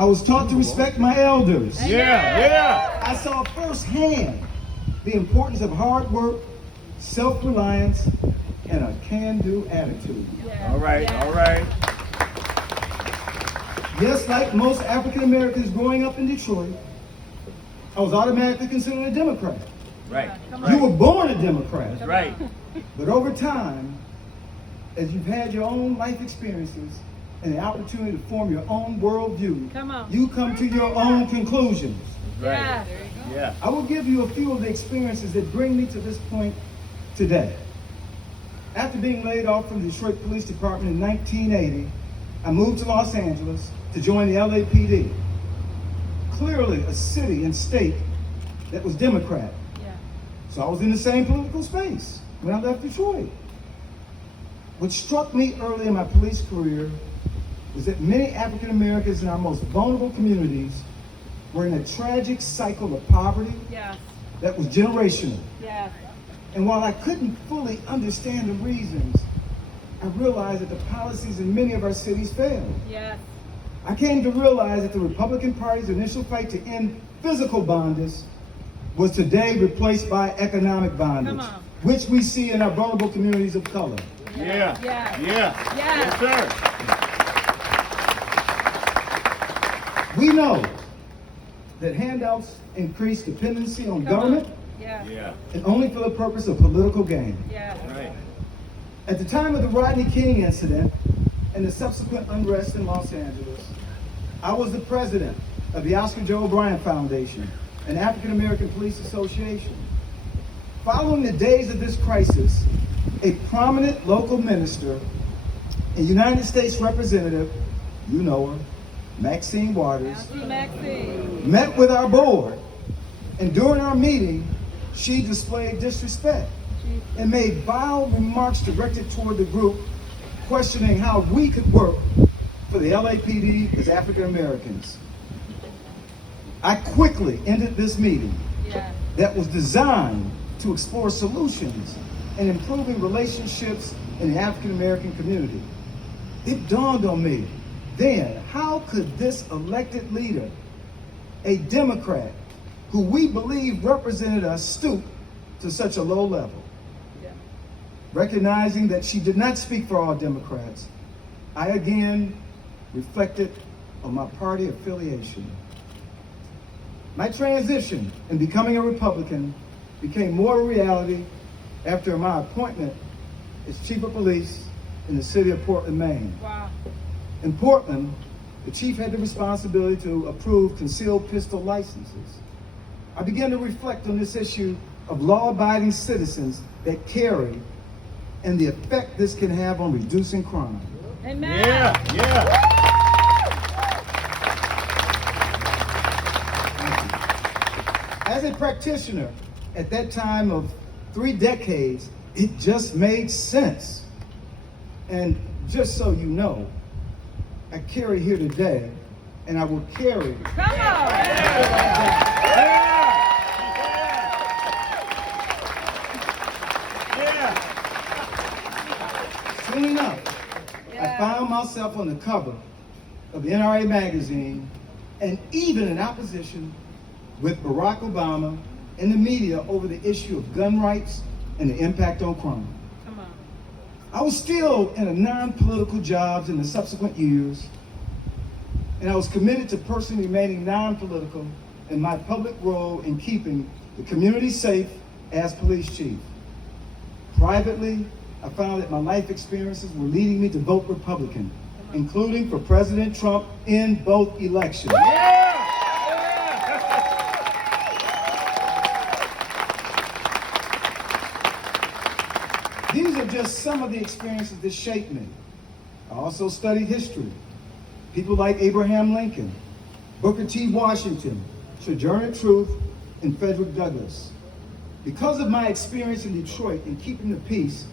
I was taught to respect my elders. Yeah. I saw firsthand the importance of hard work, self-reliance, and a can-do attitude. All right. Just like most African Americans growing up in Detroit, I was automatically considered a Democrat. Right. You were born a Democrat. That's right. But over time, as you've had your own life experiences and the opportunity to form your own worldview, you come to your own conclusions. Right. Yeah. I will give you a few of the experiences that bring me to this point today. After being laid off from the Detroit Police Department in 1980, I moved to Los Angeles to join the LAPD. Clearly a city and state that was Democrat. So I was in the same political space when I left Detroit. What struck me early in my police career was that many African Americans in our most vulnerable communities were in a tragic cycle of poverty that was generational. And while I couldn't fully understand the reasons, I realized that the policies in many of our cities failed. I came to realize that the Republican Party's initial fight to end physical bondage was today replaced by economic bondage, which we see in our vulnerable communities of color. Yeah. Yes, sir. We know that handouts increase dependency on government and only for the purpose of political gain. Right. At the time of the Rodney King incident and the subsequent unrest in Los Angeles, I was the president of the Oscar Joe O'Brien Foundation, an African American Police Association. Following the days of this crisis, a prominent local minister and United States Representative, you know her, Maxine Waters, met with our board, and during our meeting, she displayed disrespect and made vile remarks directed toward the group, questioning how we could work for the LAPD as African Americans. I quickly ended this meeting that was designed to explore solutions and improving relationships in the African American community. It dawned on me then, how could this elected leader, a Democrat, who we believe represented us, stoop to such a low level? Recognizing that she did not speak for all Democrats, I again reflected on my party affiliation. My transition in becoming a Republican became more a reality after my appointment as Chief of Police in the city of Portland, Maine. In Portland, the chief had the responsibility to approve concealed pistol licenses. I began to reflect on this issue of law-abiding citizens that carry and the effect this can have on reducing crime. As a practitioner at that time of 3 decades, it just made sense. And just so you know, I carry here today, and I will carry. Soon enough, I found myself on the cover of the NRA magazine, and even in opposition with Barack Obama and the media over the issue of gun rights and the impact on crime. I was still in a non-political jobs in the subsequent years, and I was committed to personally remaining non-political in my public role in keeping the community safe as police chief. Privately, I found that my life experiences were leading me to vote Republican, including for President Trump in both elections. These are just some of the experiences that shaped me. I also studied history. People like Abraham Lincoln, Booker T. Washington, Sojourner Truth, and Frederick Douglass. Because of my experience in Detroit in keeping the peace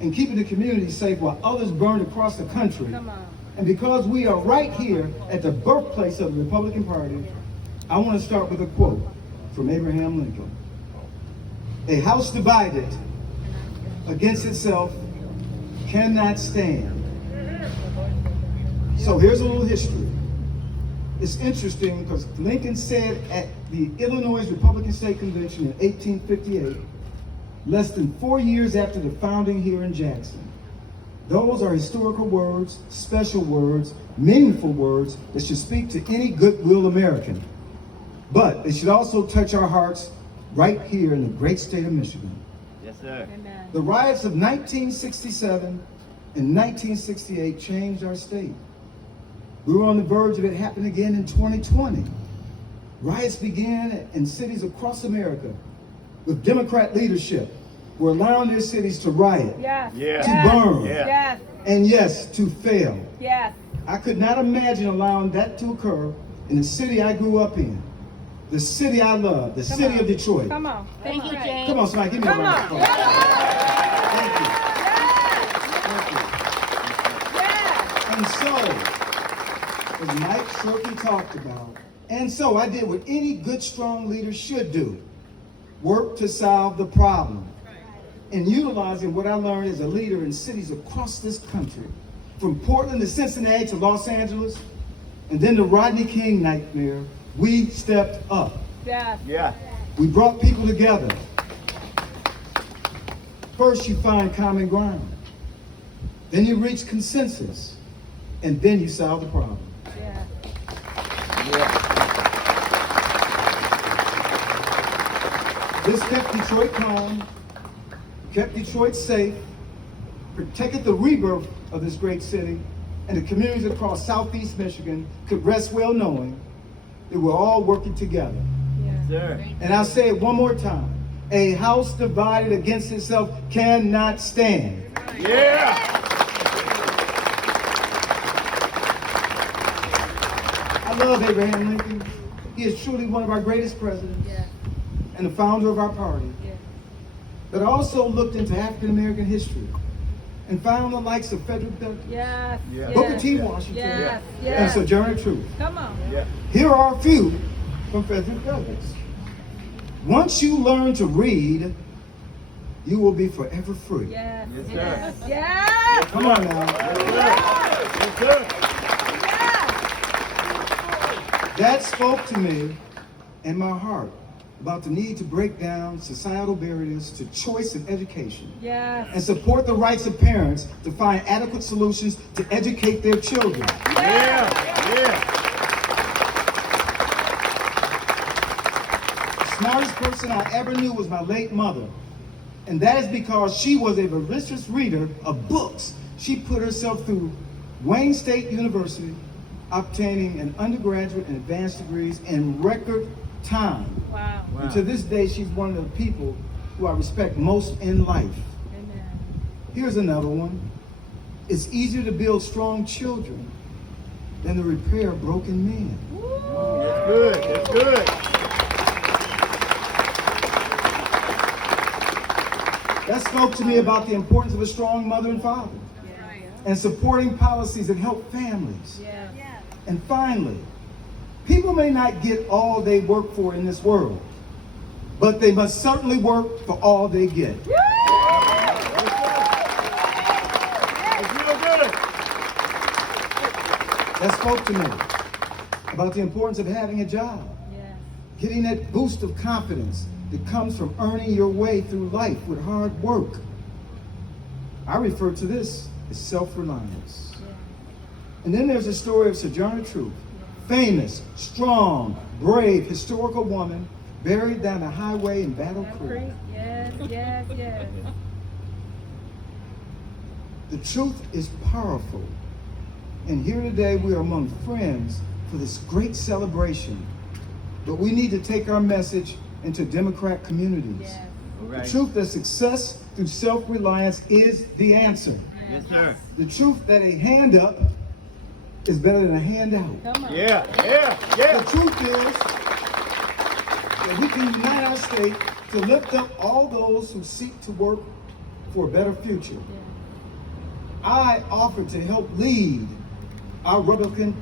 and keeping the community safe while others burned across the country, and because we are right here at the birthplace of the Republican Party, I want to start with a quote from Abraham Lincoln. "A house divided against itself cannot stand." So here's a little history. It's interesting because Lincoln said at the Illinois Republican State Convention in 1858, less than 4 years after the founding here in Jackson, those are historical words, special words, meaningful words that should speak to any goodwill American. But they should also touch our hearts right here in the great state of Michigan. Yes, sir. Amen. The riots of 1967 and 1968 changed our state. We were on the verge of it happening again in 2020. Riots began in cities across America with Democrat leadership who were allowing their cities to riot, Yes. Yeah. to Yes. burn, Yeah. Yes. and yes, to fail. Yes. I could not imagine allowing that to occur in the city I grew up in, the city I love, the city of Detroit. Come on. Thank you, That's right. James. Come on, somebody, give me a Come round on. of applause. Thank you. Yes. And so, as Mike Shirky talked about, and so I did what any good, strong leader should do: work to solve the problem. And utilizing what I learned as a leader in cities across this country, from Portland to Cincinnati to Los Angeles, and then the Rodney King nightmare, we stepped up. Yes. Yeah. We brought people together. First, you find common ground. Then you reach consensus. And then you solve the problem. Yes. Yeah. This kept Detroit calm, kept Detroit safe, protected the rebirth of this great city, and the communities across southeast Michigan could rest well knowing that we're all working together. Yes. Sir. And I'll say it one more time: a house divided against itself cannot stand. Yeah. I love Abraham Lincoln. He is truly one of our greatest presidents Yes. and the founder of our party. Yes. But I also looked into African American history and found the likes of Frederick Douglass, Yes. Yeah. Yes. Booker T. Washington, Yes. and Yes. Sojourner Truth. Come on. Yeah. Here are a few from Frederick Douglass. Once you learn to read, you will be forever free. Yes. Yes, sir. Yes. Yes. Come on now. Yes, sir. That spoke to me in my heart about the need to break down societal barriers to choice in education Yes. and support the rights of parents to find adequate solutions to educate their children. Yeah. Yeah. The smartest person I ever knew was my late mother. And that is because she was a voracious reader of books. She put herself through Wayne State University, obtaining an undergraduate and advanced degrees in record time. Wow. Wow. And to this day, she's one of the people who I respect most in life. Amen. Here's another one. It's easier to build strong children than to repair broken men. That's good. That's good. That spoke to me about the importance of a strong mother and father and supporting policies that help families. Yes. And finally, people may not get all they work for in this world, but they must certainly work for all they get. That's real good. That spoke to me about the importance of having a job, Yes. getting that boost of confidence that comes from earning your way through life with hard work. I refer to this as self-reliance. And then there's the story of Sojourner Truth, famous, strong, brave, historical woman buried down the highway in Battle Creek. Yes. Yes. Yes. The truth is powerful. And here today we are among friends for this great celebration. But we need to take our message into Democrat communities. Yes. All The right. truth that success through self-reliance is the answer. Yes, sir. The truth that a hand up is better than a hand out. Come on. Yeah. Yeah. The Yeah. truth is that we can unite our state to lift up all those who seek to work for a better future. I offer to help lead our Republican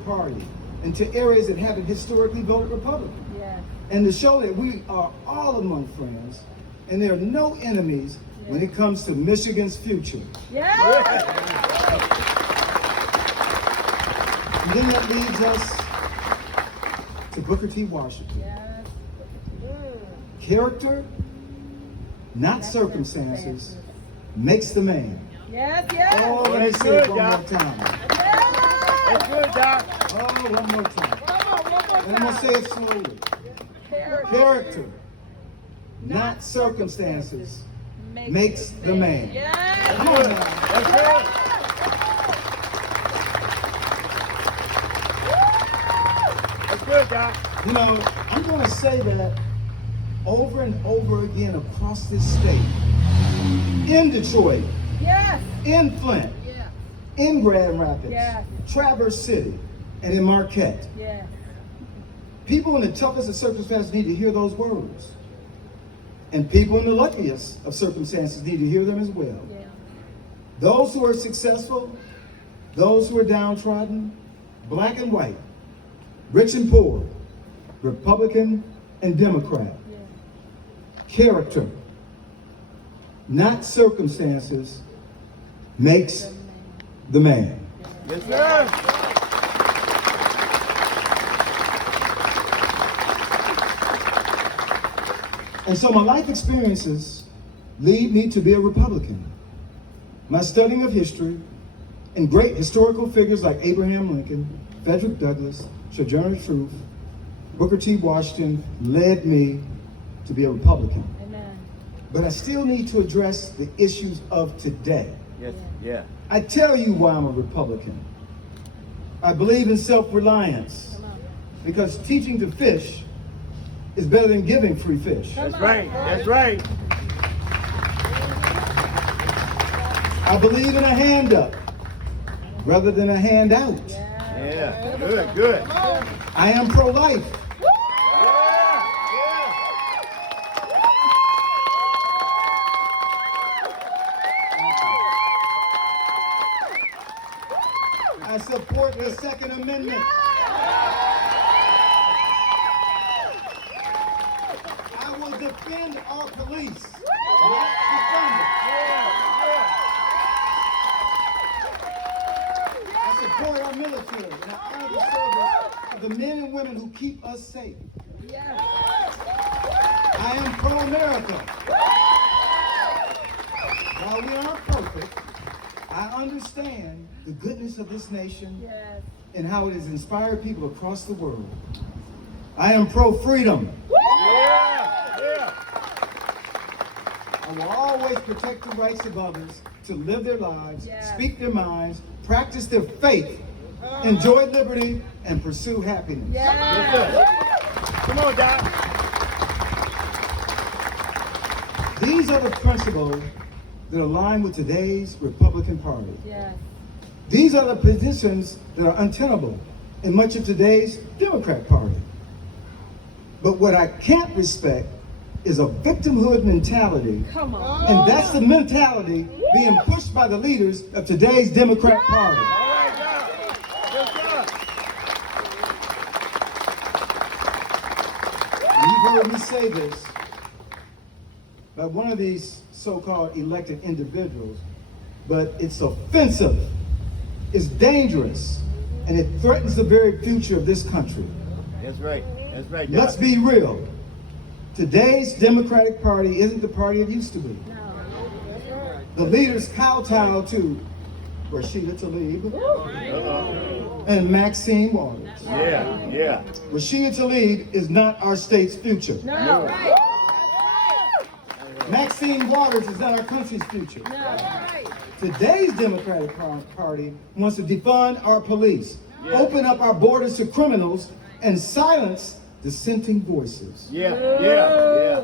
Party into areas that haven't historically voted Republican, Yes. and to show that we are all among friends and there are no enemies when it comes to Michigan's future. Yes. And then that leads us to Booker T. Washington. Yes. Character, not circumstances, makes the man. Yes, yes. Oh, let me That's say it good, one more Doc. time. That's good, Doc. Oh, one more time. Come on, one more And I'm going to say it slowly. Character, not circumstances, makes the man. Yes. Come on now. That's good. That's good, Doc. You know, I'm going to say that over and over again across this state. In Detroit, Yes. in Flint, Yes. in Grand Rapids, Yes. Traverse City, and in Marquette. Yes. People in the toughest of circumstances need to hear those words. And people in the luckiest of circumstances need to hear them as well. Yeah. Those who are successful, those who are downtrodden, black and white, rich and poor, Republican and Democrat. Yeah. Character, not circumstances, makes the man. Yes, sir. And so my life experiences lead me to be a Republican. My studying of history and great historical figures like Abraham Lincoln, Frederick Douglass, Sojourner Truth, Booker T. Washington led me to be a Republican. Amen. But I still need to address the issues of today. Yes, yeah. I tell you why I'm a Republican. I believe in self-reliance Come on. because teaching to fish is better than giving free fish. That's right. That's right. I believe in a hand up rather than a handout. Yeah. Good, good. I am pro-life. Yeah, I support the Second Amendment. I will defend our police. Not defend them. I support our military and I honor the service of the men and women who keep us safe. Yes. I am pro-America. While we aren't perfect, I understand the goodness of this nation Yes. and how it has inspired people across the world. I am pro-freedom. Yeah. I will always protect the rights of others to live their lives, Yes. speak their minds, practice their faith, enjoy liberty, and pursue happiness. Yes, sir. Come on, Doc. These are the principles that align with today's Republican Party. Yes. These are the positions that are untenable in much of today's Democrat Party. But what I can't respect is a victimhood mentality, Come on. and that's the mentality being pushed by the leaders of today's Democrat Party. All right, Doc. Yes, sir. And you've heard me say this by one of these so-called elected individuals, but it's offensive, it's dangerous, and it threatens the very future of this country. That's right. That's right, Doc. Let's be real. Today's Democratic Party isn't the party it used to be. No. The leaders kowtow to Rashida Tlaib Uh-oh. and Maxine Waters. Yeah. Rashida Tlaib is not our state's future. No. Maxine Waters is not our country's future. No. Today's Democratic Party wants to defund our police, Yeah. open up our borders to criminals, and silence dissenting voices. Yeah.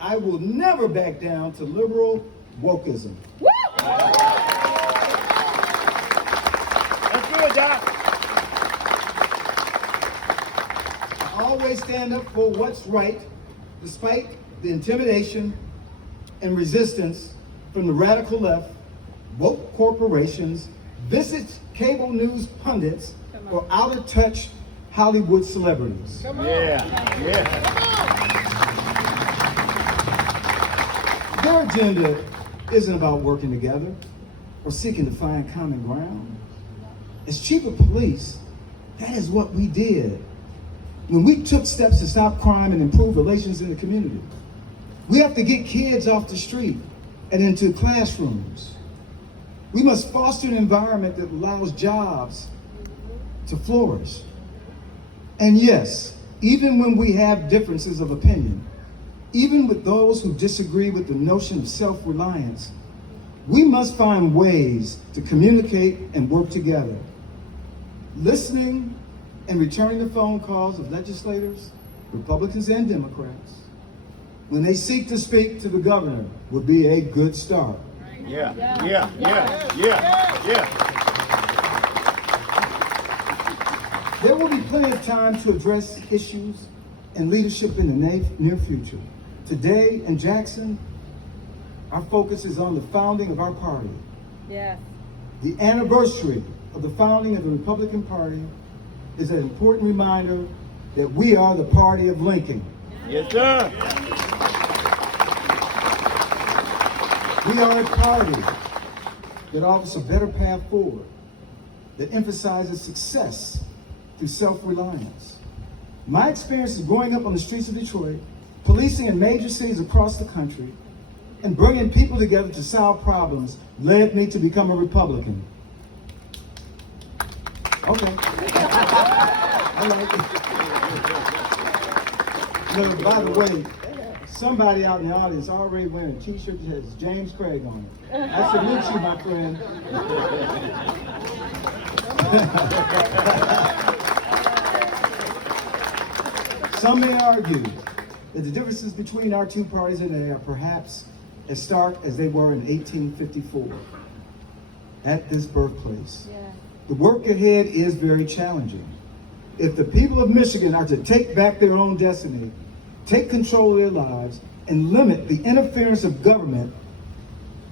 I will never back down to liberal wokeism. That's good, Doc. I always stand up for what's right, despite the intimidation and resistance from the radical left, woke corporations, visit cable news pundits, or out-of-touch Hollywood celebrities. Yeah. Their agenda isn't about working together or seeking to find common ground. As chief of police, That is what we did when we took steps to stop crime and improve relations in the community. We have to get kids off the street and into classrooms. We must foster an environment that allows jobs to flourish. And yes, even when we have differences of opinion, even with those who disagree with the notion of self-reliance, we must find ways to communicate and work together. Listening and returning the phone calls of legislators, Republicans and Democrats, when they seek to speak to the governor would be a good start. Yeah, yeah, yeah, yeah, yeah. There will be plenty of time to address issues and leadership in the near future. Today in Jackson, our focus is on the founding of our party. Yes. The anniversary of the founding of the Republican Party is an important reminder that we are the party of Lincoln. Yes, sir. We are a party that offers a better path forward, that emphasizes success through self-reliance. My experiences growing up on the streets of Detroit, policing in major cities across the country, and bringing people together to solve problems led me to become a Republican. Okay. I like it. No, by the way, somebody out in the audience already wearing a t-shirt that has James Craig on it. I salute you, my friend. Some may argue that the differences between our two parties today are perhaps as stark as they were in 1854 at this birthplace. Yeah. The work ahead is very challenging. If the people of Michigan are to take back their own destiny, take control of their lives, and limit the interference of government,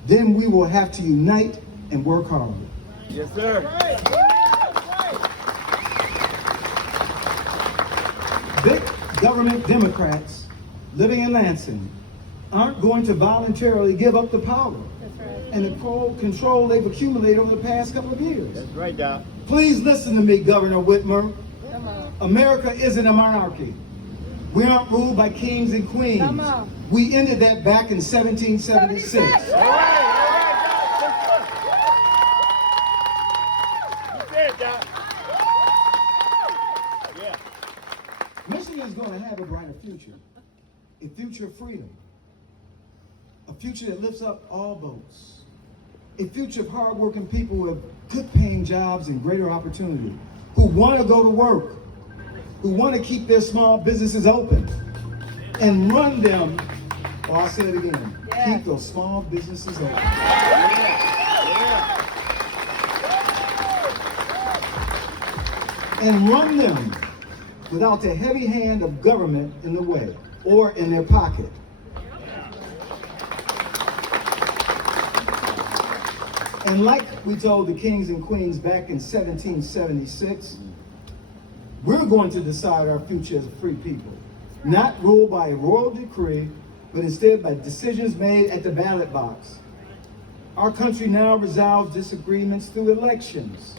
then we will have to unite and work hard. Yes, sir. Big government Democrats living in Lansing aren't going to voluntarily give up the power That's right. and the control they've accumulated over the past couple of years. That's right, Doc. Please listen to me, Governor Whitmer. Come on. America isn't a monarchy. We aren't ruled by kings and queens. Come on. We ended that back in 1776. All right, Doc. You said it, Doc. Yeah. Michigan is going to have a brighter future, a future of freedom, a future that lifts up all boats, a future of hardworking people who have good-paying jobs and greater opportunity, who want to go to work, who want to keep their small businesses open and run them. Oh, I'll say it again. Yes. Keep those small businesses open. And run them without the heavy hand of government in the way or in their pocket. And like we told the kings and queens back in 1776, we're going to decide our future as a free people, not ruled by a royal decree, but instead by decisions made at the ballot box. Our country now resolves disagreements through elections.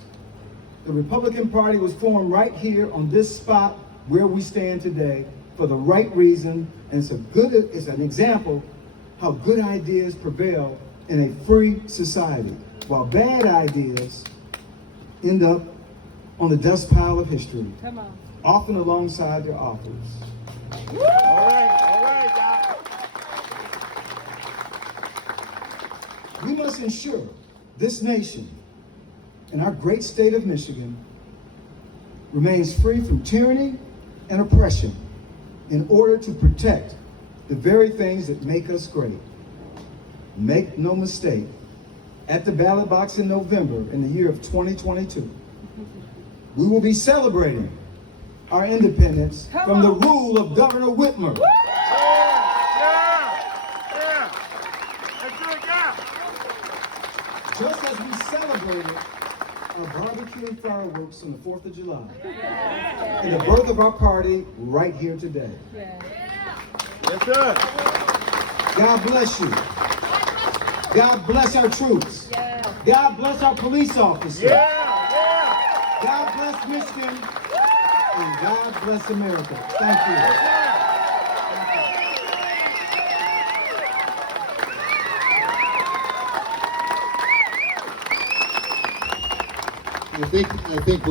The Republican Party was formed right here on this spot where we stand today for the right reason, and it's an example how good ideas prevail in a free society, while bad ideas end up on the dust pile of history, Come on. often alongside their authors. All right, Doc. We must ensure this nation and our great state of Michigan remains free from tyranny and oppression in order to protect the very things that make us great. Make no mistake, at the ballot box in November in the year of 2022, we will be celebrating our independence Come from the on. rule of Governor Whitmer. Just as we celebrated our barbecue and fireworks on the 4th of July, and the birth of our party right here today. Yeah. Yes, sir. God bless you. God bless our troops. Yeah. God bless our police officers. Yeah, yeah. God bless bless Michigan, and God bless America. Thank you. I think